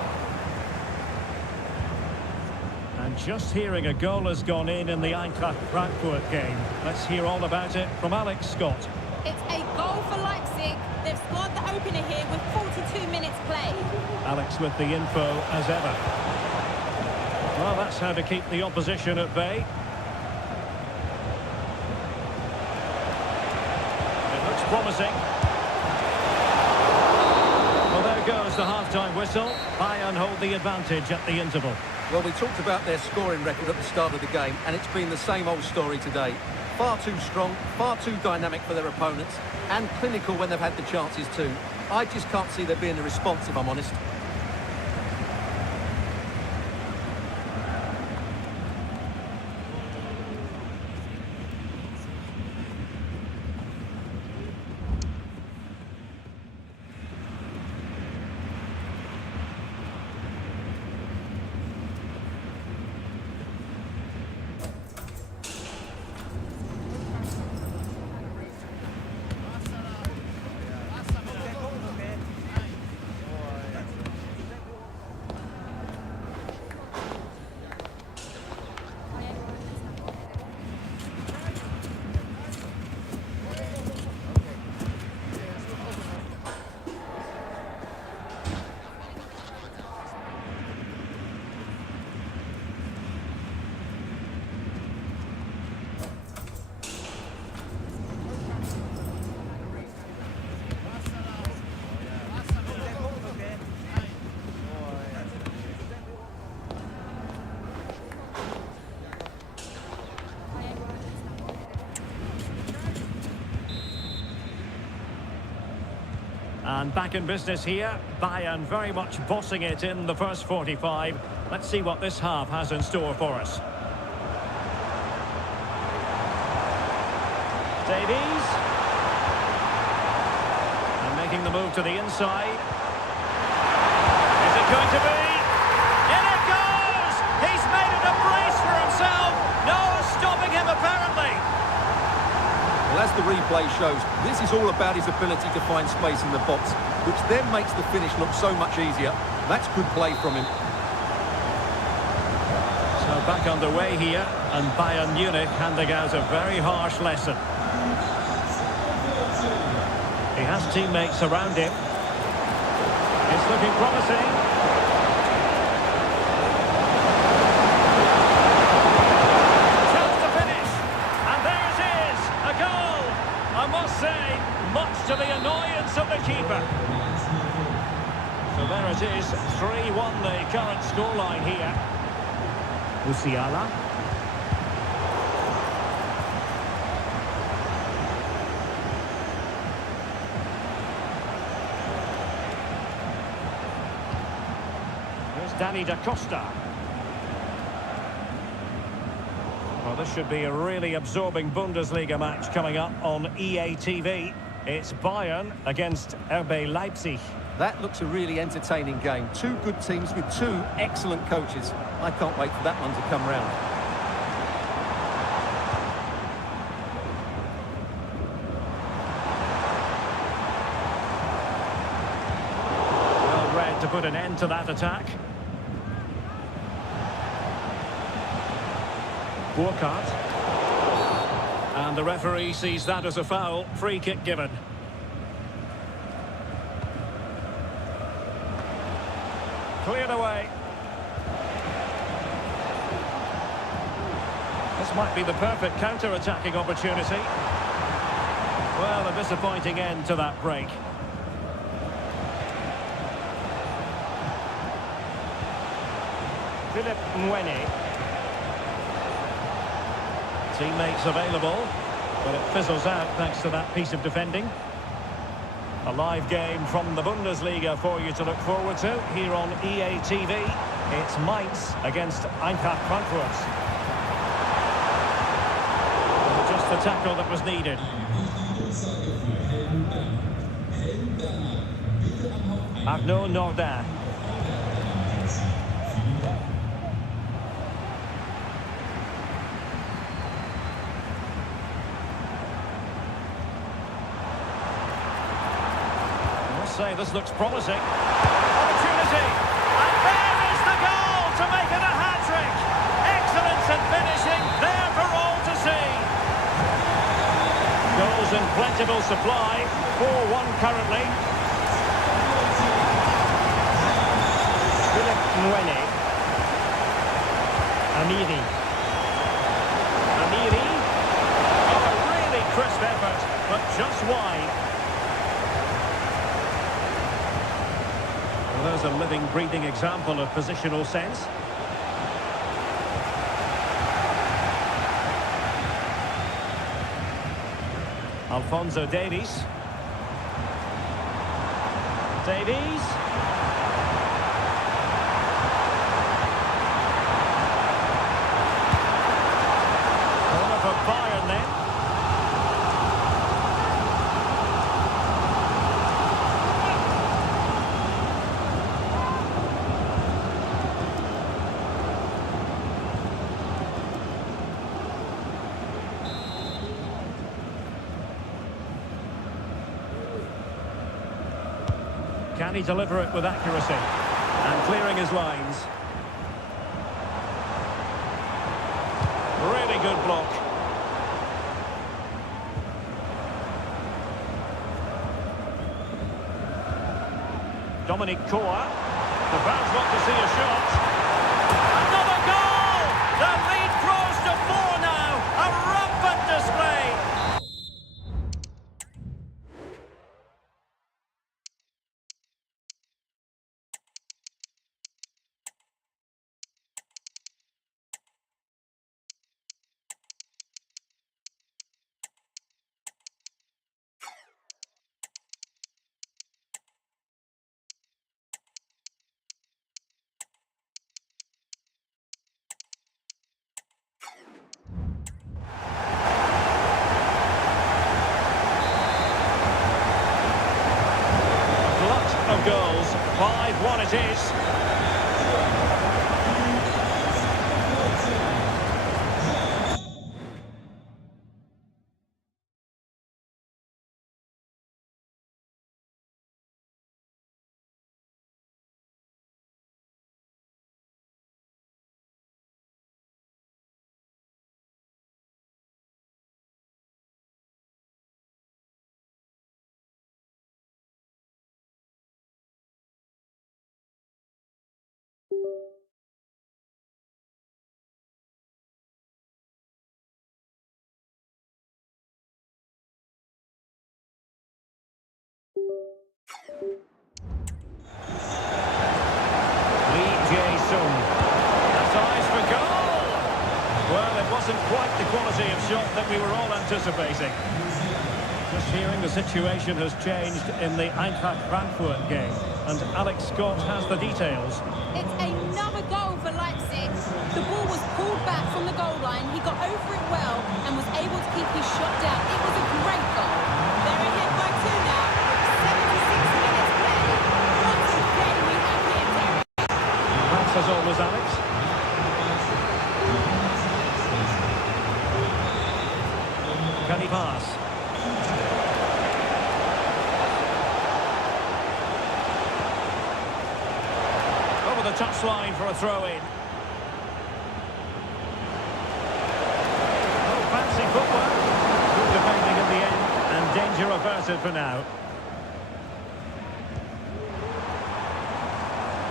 And just hearing a goal has gone in the Eintracht Frankfurt game. Let's hear all about it from Alex Scott. It's a goal for Leipzig. They've scored the opener here with 42 minutes played. Alex with the info as ever. Well, that's how to keep the opposition at bay. It looks promising. Well, there goes the half-time whistle. Bayern hold the advantage at the interval. Well, we talked about their scoring record at the start of the game, and it's been the same old story today. Far too strong, far too dynamic for their opponents, and clinical when they've had the chances too. I just can't see there being a response, if I'm honest. And back in business here, Bayern very much bossing it in the first 45. Let's see what this half has in store for us. Davies. And making the move to the inside. Is it going to be? In it goes! He's made it a brace for himself. No stopping him apparently. Well, as the replay shows, this is all about his ability to find space in the box, which then makes the finish look so much easier. That's good play from him. So back underway here, and Bayern Munich handing out a very harsh lesson. He has teammates around him. It's looking promising. To the annoyance of the keeper. So there it is, 3-1 the current scoreline here. Musiala. Here's Danny da Costa. Well, this should be a really absorbing Bundesliga match coming up on EA TV. It's Bayern against RB Leipzig. That looks a really entertaining game. Two good teams with two excellent coaches. I can't wait for that one to come round. Well read to put an end to that attack. Burkhardt. And the referee sees that as a foul. Free kick given. Cleared away. This might be the perfect counter-attacking opportunity. Well, a disappointing end to that break. Philip Mwene. Teammates available, but it fizzles out thanks to that piece of defending. A live game from the Bundesliga for you to look forward to here on EA TV. It's Mainz against Eintracht Frankfurt. Just the tackle that was needed. Arnaud Nordin. Say this looks promising. Opportunity, and there is the goal to make it a hat-trick. Excellence in finishing, there for all to see. Goals in plentiful supply, 4-1 currently. Philip Mwene. Amiri. Amiri. Oh, a really crisp effort, but just wide. Well, there's a living, breathing example of positional sense. Alphonso Davies. Davies. Corner for Bayern then. Can he deliver it with accuracy? And clearing his lines. Really good block. Dominic Koa. The fans want to see a shot. Another goal! The lead grows to 4 now. A rampant display. Of goals, 5-1 it is. Well, it wasn't quite the quality of shot that we were all anticipating. Just hearing the situation has changed in the Eintracht Frankfurt game, and Alex Scott has the details. It's another goal for Leipzig. The ball was pulled back from the goal line. He got over it well and was able to keep his shot down. It was a great goal. They're ahead by 2 now. 76 minutes played. What a game we have here, Derek. Thanks as always, Alex. Can he pass? Over the touchline for a throw-in. Oh, fancy footwork. Good defending in the end, and danger averted for now.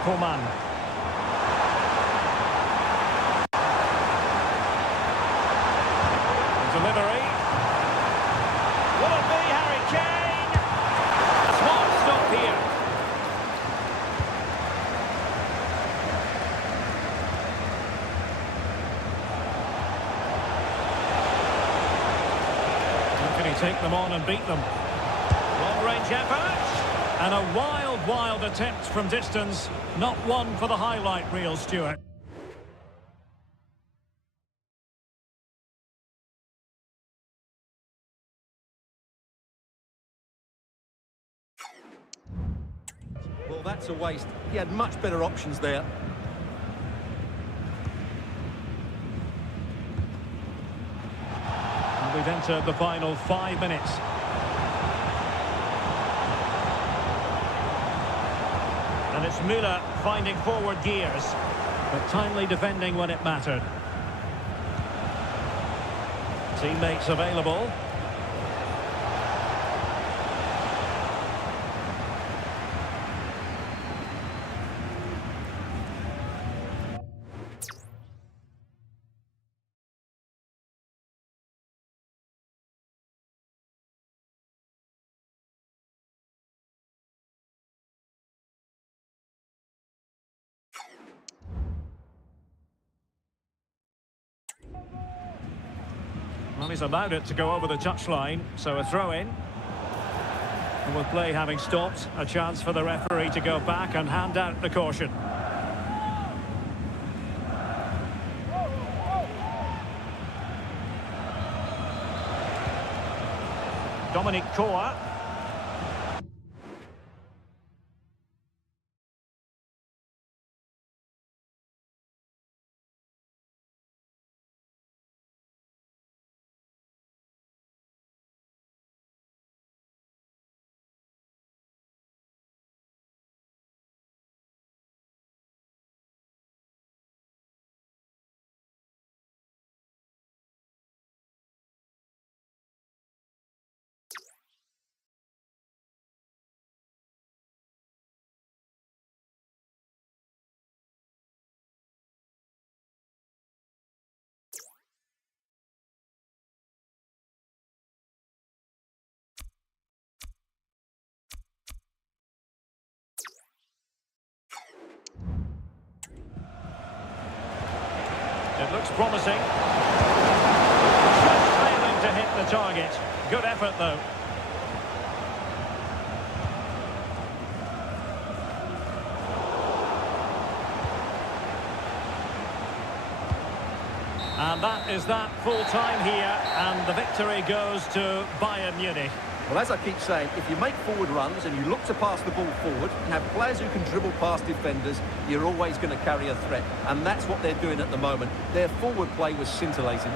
Coman. Delivery. Will it be Harry Kane? A smart stop here. How can he take them on and beat them? Long-range effort. And a wild, wild attempt from distance. Not one for the highlight reel, Stuart. Well, that's a waste. He had much better options there. And we've entered the final 5 minutes. And it's Müller finding forward gears, but timely defending when it mattered. Teammates available. Well, he's allowed it to go over the touchline, so a throw-in. And with play having stopped, a chance for the referee to go back and hand out the caution. Dominic Koa. It looks promising. Just failing to hit the target. Good effort, though. And that is that full time here, and the victory goes to Bayern Munich. Well, as I keep saying, if you make forward runs and you look to pass the ball forward and have players who can dribble past defenders, you're always going to carry a threat. And that's what they're doing at the moment. Their forward play was scintillating.